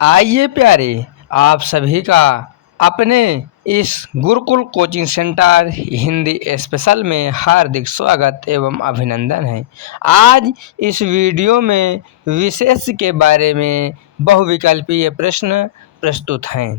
आइए प्यारे, आप सभी का अपने इस Gurukul coaching centre Hindi special में हार्दिक स्वागत एवं अभिनंदन है। आज इस वीडियो में विशेष के बारे में बहुविकल्पीय प्रश्न प्रस्तुत हैं।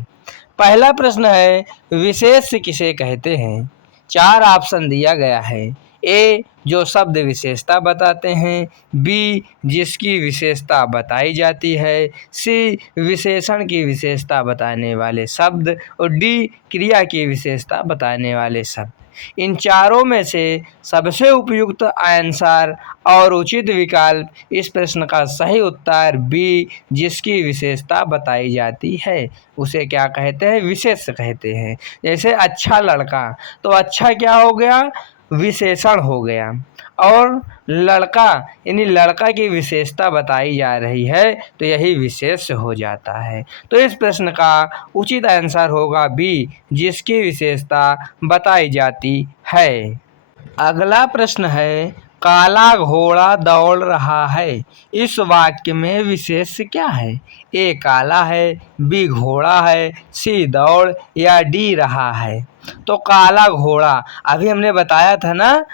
पहला प्रश्न है, विशेष किसे कहते हैं? 4 ऑप्शन दिया गया है। ए, जो शब्द विशेषता बताते हैं। बी, जिसकी विशेषता बताई जाती है। सी, विशेषण की विशेषता बताने वाले शब्द। और डी, क्रिया की विशेषता बताने वाले शब्द। इन चारों में से सबसे उपयुक्त आंसर और उचित विकल्प इस प्रश्न का सही उत्तर बी, जिसकी विशेषता बताई जाती है, उसे क्या कहते हैं? विशेष कहते हैं। जैसे अच्छा लड़का, तो अच्छा क्या हो गया? विशेषण हो गया। और लड़का यानी लड़का की विशेषता बताई जा रही है, तो यही विशेष हो जाता है। तो इस प्रश्न का उचित आंसर होगा बी, जिसकी विशेषता बताई जाती है। अगला प्रश्न है, काला घोड़ा दौड़ रहा है, इस वाक्य में विशेष क्या है? ए, काला है। बी, घोड़ा है। सी, दौड़। या डी, रहा है। तो काला घोड़ा अभी हमने बताया था ना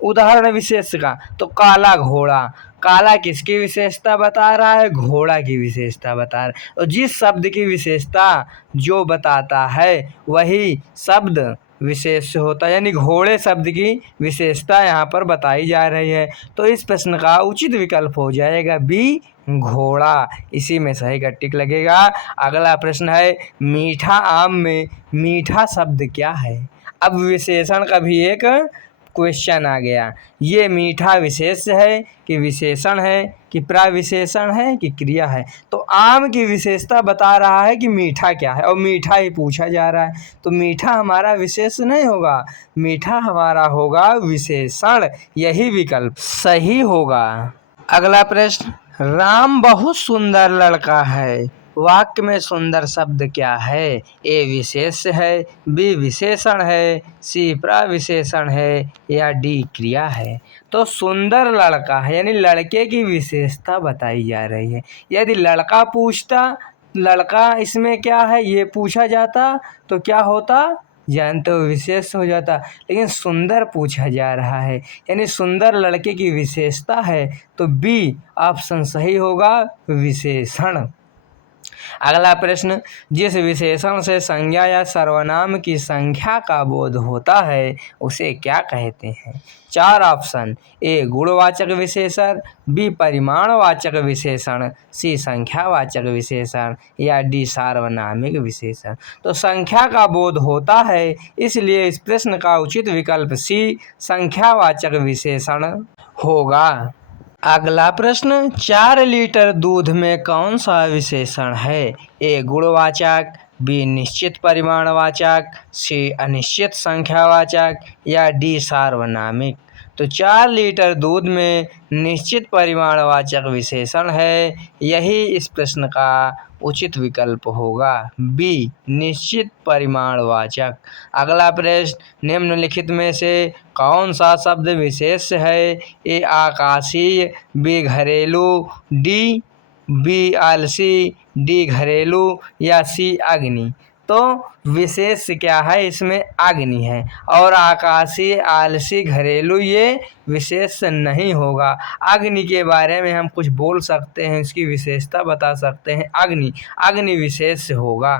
उदाहरण विशेष का। तो काला घोड़ा, काला किसकी विशेषता बता रहा है? घोड़ा की विशेषता बता रहा है। और जिस शब्द की विशेषता जो बताता है वही शब्द विशेष होता है, यानी घोड़े शब्द की विशेषता यहाँ पर बताई जा रही है। तो इस प्रश्न का उचित विकल्प हो जाएगा बी, घोड़ा। इसी में सही का टिक लगेगा। अगला प्रश्न है, मीठा आम में मीठा शब्द क्या है? अब विशेषण का भी एक क्वेश्चन आ गया। ये मीठा विशेष है कि विशेषण है कि प्रविशेषण है कि क्रिया है? तो आम की विशेषता बता रहा है कि मीठा क्या है, और मीठा ही पूछा जा रहा है। तो मीठा हमारा विशेष नहीं होगा, मीठा हमारा होगा विशेषण। यही विकल्प सही होगा। अगला प्रश्न, राम बहुत सुंदर लड़का है, वाक्य में सुंदर शब्द क्या है? ए, विशेष है। बी, विशेषण है। सी, प्रविशेषण है। या डी, क्रिया है। तो सुंदर लड़का है यानी लड़के की विशेषता बताई जा रही है। यदि लड़का पूछता, लड़का इसमें क्या है ये पूछा जाता, तो क्या होता? जानते हो, विशेष हो जाता। लेकिन सुंदर पूछा जा रहा है यानी सुंदर लड़के की विशेषता है, तो बी ऑप्शन सही होगा, विशेषण। अगला प्रश्न, जिस विशेषण से संज्ञा या सर्वनाम की संख्या का बोध होता है उसे क्या कहते हैं? 4 ऑप्शन। ए, गुणवाचक विशेषण। बी, परिमाणवाचक विशेषण। सी, संख्यावाचक विशेषण। या डी, सार्वनामिक विशेषण। तो संख्या का बोध होता है, इसलिए इस प्रश्न का उचित विकल्प सी, संख्यावाचक विशेषण होगा। अगला प्रश्न, 4 लीटर दूध में कौन सा विशेषण है? ए, गुणवाचक। बी, निश्चित परिमाणवाचक। सी, अनिश्चित संख्यावाचक। या डी, सार्वनामिक। तो 4 लीटर दूध में निश्चित परिमाणवाचक विशेषण है, यही इस प्रश्न का उचित विकल्प होगा बी, निश्चित परिमाणवाचक। अगला प्रश्न, निम्नलिखित में से कौन सा शब्द विशेष है? ए, आकाशीय। बी, घरेलू। बी, आलसी। डी, घरेलू। या सी, अग्नि। तो विशेष क्या है? इसमें अग्नि है। और आकाशीय, आलसी, घरेलू ये विशेष नहीं होगा। अग्नि के बारे में हम कुछ बोल सकते हैं, इसकी विशेषता बता सकते हैं, अग्नि, अग्नि विशेष होगा।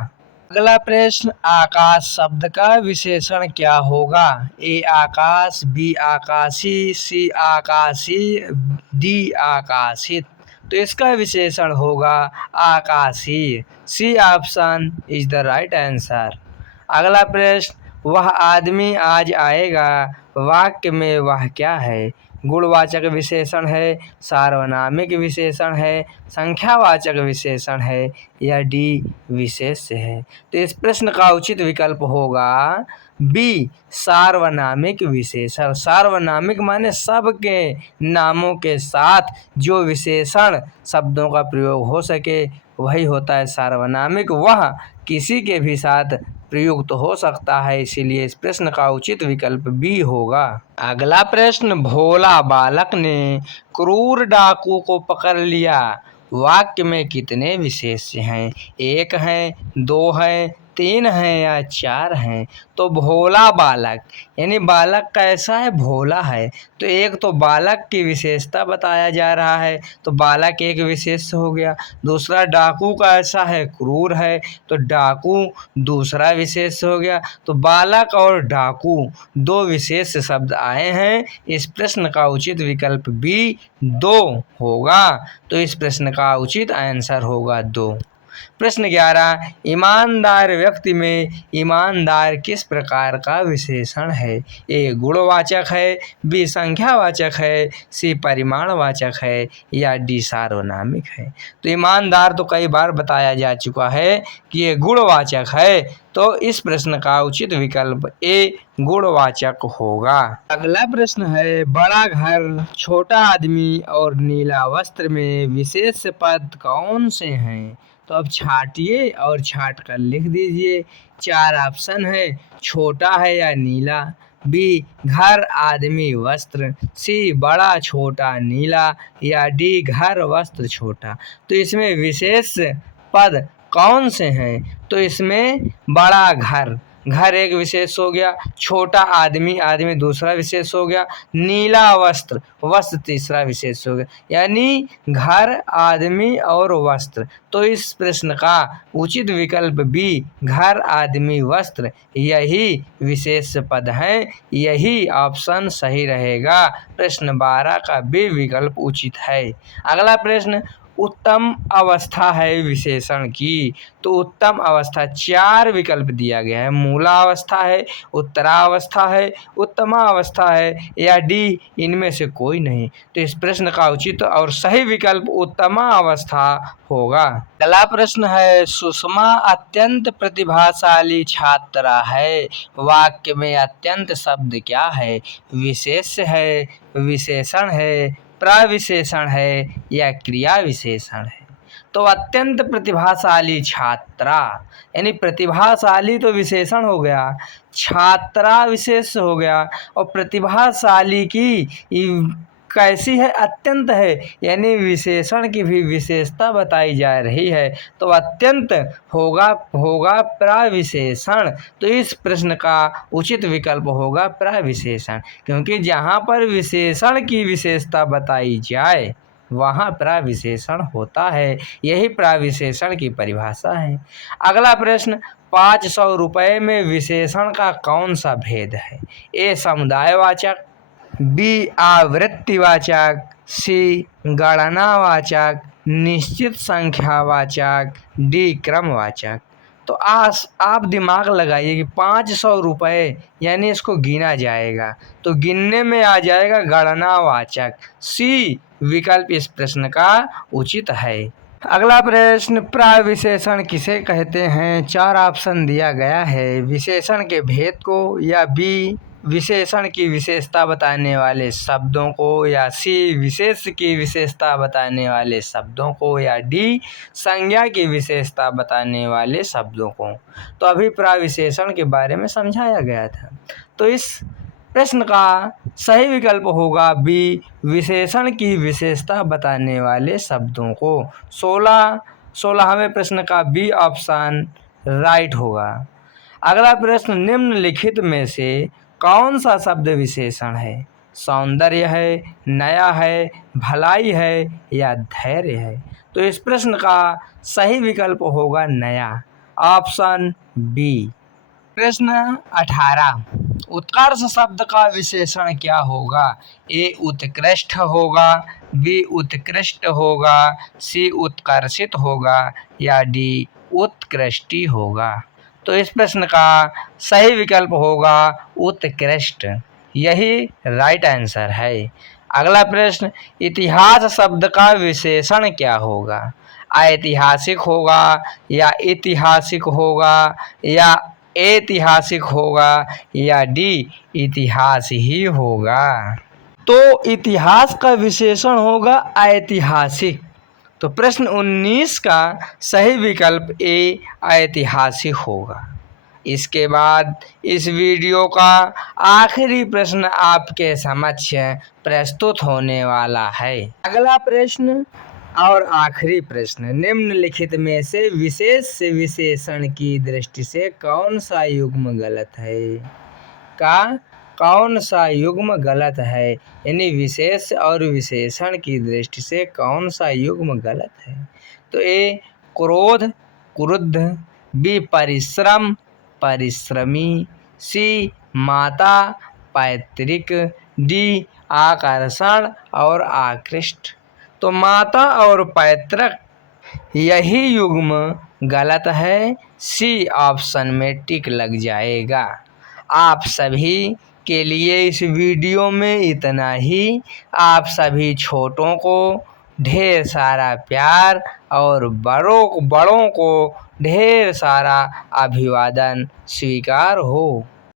अगला प्रश्न, आकाश शब्द का विशेषण क्या होगा? ए, आकाश। बी, आकाशी। सी, आकाशीय। डी, आकाशित। तो इसका विशेषण होगा आकाशीय। C option is the right answer. अगला प्रश्न, वह आदमी आज आएगा, वाक्य में वह क्या है? गुणवाचक विशेषण है, सार्वनामिक विशेषण है, संख्यावाचक विशेषण है, या डी, विशेष्य है? तो इस प्रश्न का उचित विकल्प होगा बी, सार्वनामिक विशेषण। सार्वनामिक माने सब के नामों के साथ जो विशेषण शब्दों का प्रयोग हो सके वही होता है सार्वनामिक। वह किसी के भी साथ प्रयुक्त हो सकता है, इसीलिए इस प्रश्न का उचित विकल्प बी होगा। अगला प्रश्न, भोला बालक ने क्रूर डाकू को पकड़ लिया, वाक्य में कितने विशेष्य हैं? 1 हैं, 2 हैं, 3 हैं या 4 हैं? तो भोला बालक, यानी बालक कैसा है? भोला है। तो एक तो बालक की विशेषता बताया जा रहा है, तो बालक एक विशेष्य हो गया। दूसरा डाकू कैसा है? क्रूर है, तो डाकू दूसरा विशेष्य हो गया। तो बालक और डाकू 2 विशेष शब्द आए हैं। इस प्रश्न का उचित विकल्प बी 2 होगा। तो इस प्रश्न का उचित आंसर होगा 2। प्रश्न 11, ईमानदार व्यक्ति में ईमानदार किस प्रकार का विशेषण है? ए गुणवाचक है, बी संख्यावाचक है, सी परिमाणवाचक है या डी सार्वनामिक है? तो ईमानदार तो कई बार बताया जा चुका है कि ये गुणवाचक है। तो इस प्रश्न का उचित विकल्प ए गुणवाचक होगा। अगला प्रश्न है, बड़ा घर, छोटा आदमी और नीला वस्त्र में विशेष पद कौन से हैं? तो अब छाटिए और छाट कर लिख दीजिए। 4 ऑप्शन है, छोटा है या नीला, बी घर आदमी वस्त्र, सी बड़ा छोटा नीला या डी घर वस्त्र छोटा। तो इसमें विशेष पद कौन से हैं? तो इसमें बड़ा घर, घर एक विशेष हो गया, छोटा आदमी, आदमी दूसरा विशेष हो गया, नीला वस्त्र, वस्त्र तीसरा विशेष हो गया, यानी घर आदमी और वस्त्र। तो इस प्रश्न का उचित विकल्प बी घर आदमी वस्त्र यही विशेष पद हैं। यही ऑप्शन सही रहेगा। प्रश्न 12 का बी विकल्प उचित है। अगला प्रश्न, उत्तम अवस्था है विशेषण की। तो उत्तम अवस्था 4 विकल्प दिया गया है, मूलावस्था है, उत्तरावस्था है, उत्तमावस्था है या डी इनमें से कोई नहीं। तो इस प्रश्न का उचित और सही विकल्प उत्तमावस्था होगा। अगला प्रश्न है, सुषमा अत्यंत प्रतिभाशाली छात्रा है। वाक्य में अत्यंत शब्द क्या है? विशेष है, विशेषण है, प्रविशेषण है या क्रिया विशेषण है? तो अत्यंत प्रतिभाशाली छात्रा, यानी प्रतिभाशाली तो विशेषण हो गया, छात्रा विशेष हो गया, और प्रतिभाशाली की कैसी है? अत्यंत है, यानी विशेषण की भी विशेषता बताई जा रही है। तो अत्यंत होगा प्रविशेषण। तो इस प्रश्न का उचित विकल्प होगा प्रविशेषण, क्योंकि जहाँ पर विशेषण की विशेषता बताई जाए वहाँ प्रविशेषण होता है। यही प्रविशेषण की परिभाषा है। अगला प्रश्न, 500 रुपये में विशेषण का कौन सा भेद है? ए समुदायवाचक, बी आवृत्तिवाचक, सी गणनावाचक, निश्चित संख्यावाचक, डी क्रमवाचक। तो आप दिमाग लगाइए कि 500 रुपये यानी इसको गिना जाएगा, तो गिनने में आ जाएगा गणनावाचक। सी विकल्प इस प्रश्न का उचित है। अगला प्रश्न, प्रविशेषण किसे कहते हैं? 4 ऑप्शन दिया गया है, विशेषण के भेद को, या बी विशेषण की विशेषता बताने वाले शब्दों को, या सी विशेष की विशेषता बताने वाले शब्दों को, या डी संज्ञा की विशेषता बताने वाले शब्दों को। तो अभी प्रविशेषण के बारे में समझाया गया था। तो इस प्रश्न का सही विकल्प होगा बी विशेषण की विशेषता बताने वाले शब्दों को। 16वें प्रश्न का बी ऑप्शन राइट होगा। अगला प्रश्न, निम्नलिखित में से कौन सा शब्द विशेषण है? सौंदर्य है, नया है, भलाई है या धैर्य है? तो इस प्रश्न का सही विकल्प होगा नया, ऑप्शन बी। प्रश्न 18, उत्कर्ष शब्द का विशेषण क्या होगा? ए उत्कृष्ट होगा, बी उत्कृष्ट होगा, सी उत्कर्षित होगा या डी उत्कृष्टि होगा? तो इस प्रश्न का सही विकल्प होगा उत्कृष्ट। यही राइट आंसर है। अगला प्रश्न, इतिहास शब्द का विशेषण क्या होगा? ऐतिहासिक होगा या ऐतिहासिक होगा या ऐतिहासिक होगा या डी इतिहास ही होगा? तो इतिहास का विशेषण होगा ऐतिहासिक। तो प्रश्न 19 का सही विकल्प ए ऐतिहासिक होगा। इसके बाद इस वीडियो का आखिरी प्रश्न आपके समक्ष प्रस्तुत होने वाला है। अगला प्रश्न, और आखिरी प्रश्न, निम्नलिखित में से विशेषण की दृष्टि से कौन सा युग्म गलत है? कौन सा युग्म गलत है? यानी विशेष और विशेषण की दृष्टि से कौन सा युग्म गलत है? तो ए क्रोध क्रुद्ध, बी परिश्रम परिश्रमी, सी माता पैतृक, डी आकर्षण और आकृष्ट। तो माता और पैतृक यही युग्म गलत है। सी ऑप्शन में टिक लग जाएगा। आप सभी के लिए इस वीडियो में इतना ही। आप सभी छोटों को ढेर सारा प्यार और बड़ों को ढेर सारा अभिवादन स्वीकार हो।